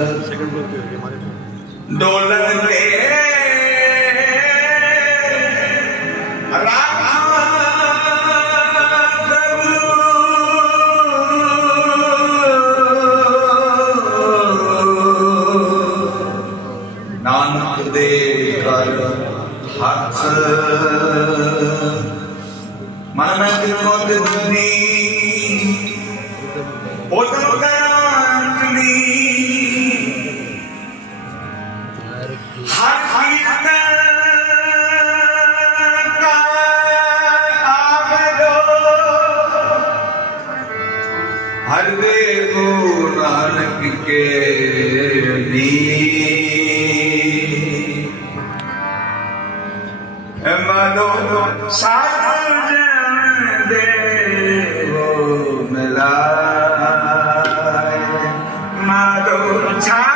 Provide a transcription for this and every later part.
डोलते மனமே போட்டு போட்டு हरदेव नानक के दी माधव से माधव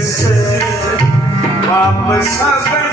say, Papa's husband.